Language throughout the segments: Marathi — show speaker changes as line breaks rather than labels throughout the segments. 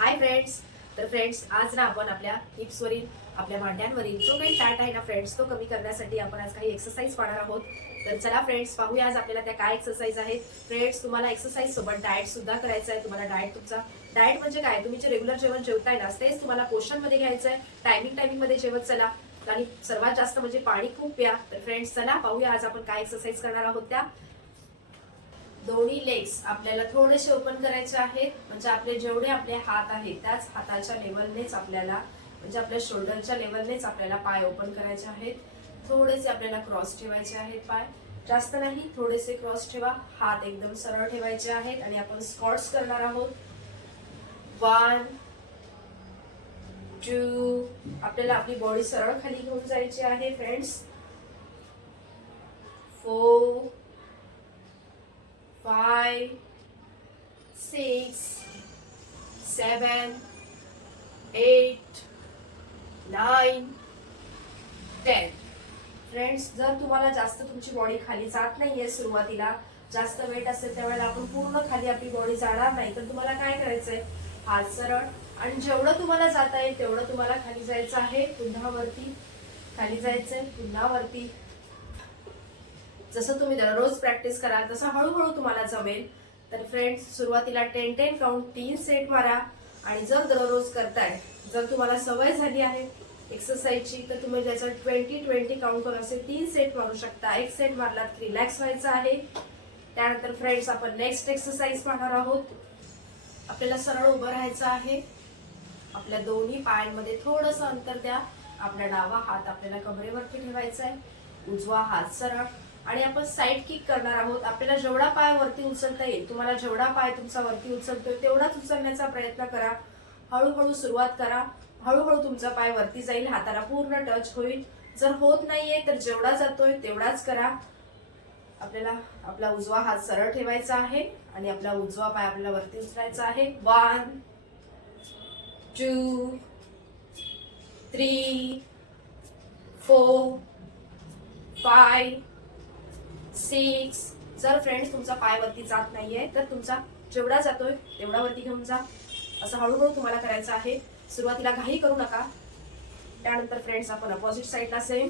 हाय फ्रेंड्स तर फ्रेंड्स आज ना आपण आपल्या हिप्सवरील आपल्या मांड्यांवरील जो काही फॅट आहे ना फ्रेंड्स तो कमी करण्यासाठी आपण आज काही एक्सरसाइज पाहणार आहोत. तर चला फ्रेंड्स पाहूया आज आपल्याला त्या काय एक्सरसाइज आहेत. फ्रेंड्स तुम्हाला एक्सरसाइज सोबत डाएट सुद्धा करायचं आहे तुम्हाला डाएट तुमचा डाएट म्हणजे काय? तुम्ही जे रेग्युलर जेवण जेवताय ना तेच तुम्हाला पोषणमध्ये घ्यायचं आहे टायमिंग टायमिंगमध्ये जेवत चला. आणि सर्वात जास्त म्हणजे पाणी खूप प्या. तर फ्रेंड्स चला पाहूया आज आपण काय एक्सरसाइज करणार आहोत त्या. दोन्ही लेग्स आपल्याला थोडेसे ओपन करायचे आहेत. म्हणजे आपले जेवढे आपले हात आहेत त्याच हाताच्या लेवलनेच आपल्याला म्हणजे आपल्या शोल्डरच्या लेवलनेच आपल्याला पाय ओपन करायचे आहेत. थोडेसे आपल्याला क्रॉस ठेवायचे आहेत पाय. जास्त नाही थोडेसे क्रॉस ठेवा. हात एकदम सरळ ठेवायचे आहेत आणि आपण स्कॉट्स करणार आहोत. वन टू आपल्याला आपली बॉडी सरळ खाली घेऊन जायची आहे friends four five, six, seven, eight, nine, ten friends जर तुम्हाला जास्त तुमची बॉडी खाली जात नाहीये सुरुवातीला जास्त वेट असेल त्यावेळेला आपण पूर्ण खाली आपली बॉडी जाणार नाही. तर तुम्हाला काय करायचंय? हात सरळ. आणि जेवढं तुम्हाला जाता येईल तेवढं तुम्हाला खाली जायचं आहे. पुन्हा वरती खाली जायचंय पुन्हा वरती जसं तुम्ही दररोज प्रॅक्टिस कराल तसं हळूहळू तुम्हाला जमेल. तर फ्रेंड्स सुरुवातीला टेन टेन काउंट तीन सेट मारा. आणि जर दररोज करताय जर तुम्हाला सवय झाली आहे एक्सरसाइजची तर तुम्ही त्याचं ट्वेंटी ट्वेंटी काउंट करून असे तीन सेट मारू शकता. एक सेट मारलात रिलॅक्स व्हायचं आहे. त्यानंतर फ्रेंड्स आपण नेक्स्ट एक्सरसाइज पाहणार आहोत. आपल्याला सरळ उभं राहायचं आहे. आपल्या दोन्ही पायांमध्ये थोडंसं अंतर द्या. आपला डावा हात आपल्याला कमरेवरती ठेवायचा आहे. उजवा हात सरळ. आणि आपण साईड किक करणार आहोत. आपल्याला जेवढा पाय वरती उचलता येईल तुम्हाला जेवढा पाय तुमचा वरती उचलतोय तेवढाच उचलण्याचा प्रयत्न करा. हळूहळू सुरुवात करा. हळूहळू तुमचा पाय वरती जाईल हाताला पूर्ण टच होईल. जर होत नाहीये तर जेवढा जातोय तेवढाच करा. आपल्याला आपला उजवा हात सरळ ठेवायचा आहे आणि आपला उजवा पाय आपल्याला वरती उचलायचा आहे. One two three four five six जर फ्रेंड्स तुमचा पाय वरती जात नाहीये तर तुमचा जेवढा जातोय तेवढा वरती घेऊन जा. असं हळूहळू तुम्हाला करायचं आहे. सुरुवातीला घाई करू नका. त्यानंतर फ्रेंड्स आपण अपोजिट साईडला सेम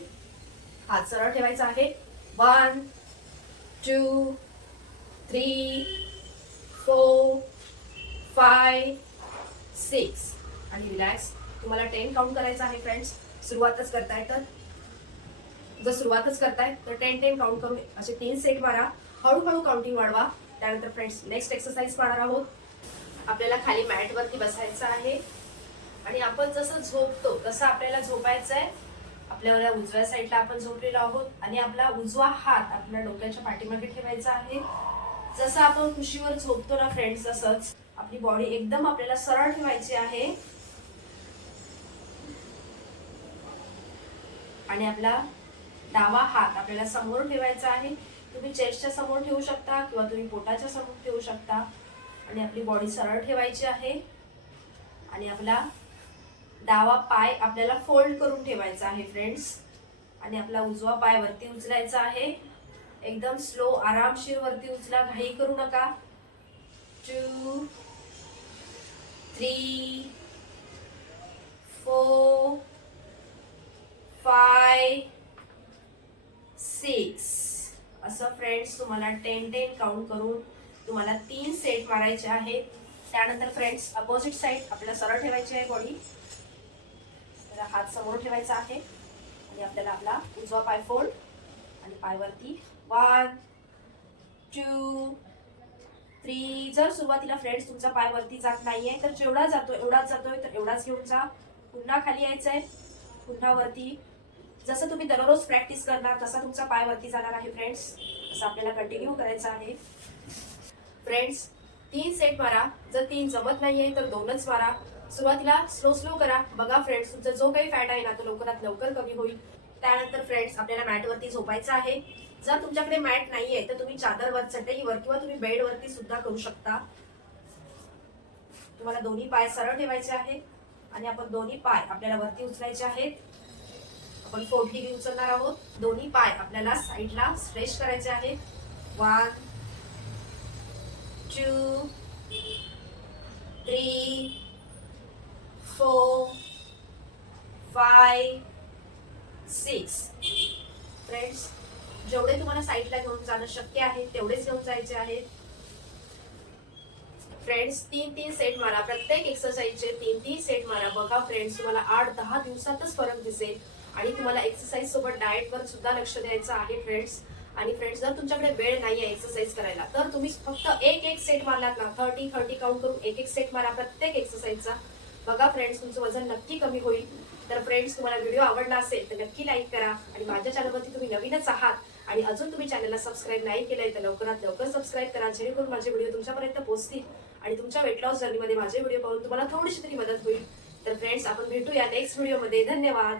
हात सरळ ठेवायचा आहे. One two three four five six आणि रिलॅक्स तुम्हाला टेन काउंट करायचं आहे फ्रेंड्स सुरुवातच करताय तर. जर सुरुवातच करताय तर टेन टेन काउंट करून असे तीन सेट मारा. हळूहळू काउंटिंग वाढवा. त्यानंतर फ्रेंड्स नेक्स्ट एक्सरसाइज पाहणार आहोत. आपल्याला खाली मॅटवरती बसायचं आहे. आणि आपण जसं झोपतो तसं आपल्याला झोपायचं आहे आपल्यावर उजव्या साईडला आपण झोपलेलो आहोत आणि आपला उजवा हात आपल्या डोक्याच्या पाठीमागे ठेवायचा आहे. जसं आपण खुशीवर झोपतो ना फ्रेंड्स तसंच आपली बॉडी एकदम आपल्याला सरळ ठेवायची आहे. आणि आपला डावा हात आपल्याला समोर ठेवायचा आहे. तुम्ही चेस्टच्या समोर ठेवू शकता किंवा तुम्ही पोटाच्या समोर ठेवू शकता. आणि आपली बॉडी सरळ ठेवायची आहे. आणि आपला डावा पाय आपल्याला फोल्ड करून ठेवायचा आहे फ्रेंड्स आणि आपला उजवा पाय वरती उचलायचा आहे. एकदम स्लो आरामशीर वरती उचला घाई करू नका. Two three four five six असं फ्रेंड्स तुम्हाला टेन टेन काउंट करून तुम्हाला तीन सेट मारायचे आहेत. त्यानंतर फ्रेंड्स अपोजिट साईड आपल्याला सरळ ठेवायची आहे बॉडी आपला हात समोर ठेवायचा आहे. आणि आपल्याला आपला उजवा पाय फोल्ड आणि पायवरती वन टू थ्री जर सुरुवातीला फ्रेंड्स तुमचा पाय वरती जात नाहीये तर जेवढा जातो एवढाच जातोय तर एवढाच घेऊन जा. पुन्हा खाली यायचंय. पुन्हा वरती. जसं तुम्ही दररोज प्रॅक्टिस करणार तसा तुमचा पाय वरती जाणार आहे फ्रेंड्स असं आपल्याला कंटिन्यू करायचं आहे. फ्रेंड्स तीन सेट मारा. जर तीन जमत नाहीये तर दोनच मारा. सुरुवातीला स्लो स्लो करा. बघा फ्रेंड्स तुमचा जो काही फॅट आहे ना तो लवकरात लवकर कमी होईल. त्यानंतर फ्रेंड्स आपल्याला मॅटवरती झोपायचं आहे. जर तुमच्याकडे मॅट नाही आहे तर तुम्ही चादरवर चटईवर किंवा तुम्ही बेडवरती सुद्धा करू शकता. तुम्हाला दोन्ही पाय सरळ ठेवायचे आहेत आणि आपण दोन्ही पाय आपल्याला वरती उचलायचे आहेत. आपण फोर्थ डिग्री उचलणार आहोत. दोन्ही पाय आपल्याला साईडला स्ट्रेच करायचे आहेत. One two three four, five six friends जेवढे तुम्हाला साईडला घेऊन जाणं शक्य आहे तेवढेच घेऊन जायचे आहेत फ्रेंड्स तीन तीन सेट मारा. प्रत्येक एक्सरसाइजचे तीन तीन सेट मारा. बघा फ्रेंड्स तुम्हाला आठ दहा दिवसातच फरक दिसेल. आणि तुम्हाला एक्सरसाइज सोबत डाएट वर सुद्धा लक्ष द्यायचं आहे फ्रेंड्स आणि फ्रेंड्स जर तुमच्याकडे वेळ नाहीये एक्सरसाइज करायला तर तुम्ही फक्त एक एक सेट मारलात ना. थर्टी थर्टी काउंट करून एक एक सेट मारा प्रत्येक एक्सरसाइजचा बघा फ्रेंड्स तुमचं वजन नक्की कमी होईल. तर फ्रेंड्स तुम्हाला व्हिडिओ आवडला असेल तर नक्की लाईक करा. आणि माझ्या चॅनलवरती तुम्ही नवीनच आहात आणि अजून तुम्ही चॅनलला सबस्क्राईब नाही केलंय तर लवकरात लवकर सबस्क्राईब करा जेणेकरून माझे व्हिडिओ तुमच्यापर्यंत पोहोचतील. आणि तुमच्या वेट लॉस जर्नीमध्ये माझे व्हिडिओ पाहून तुम्हाला थोडीशी तरी मदत होईल. तर फ्रेंड्स आपण भेटूया नेक्स्ट व्हिडिओमध्ये धन्यवाद.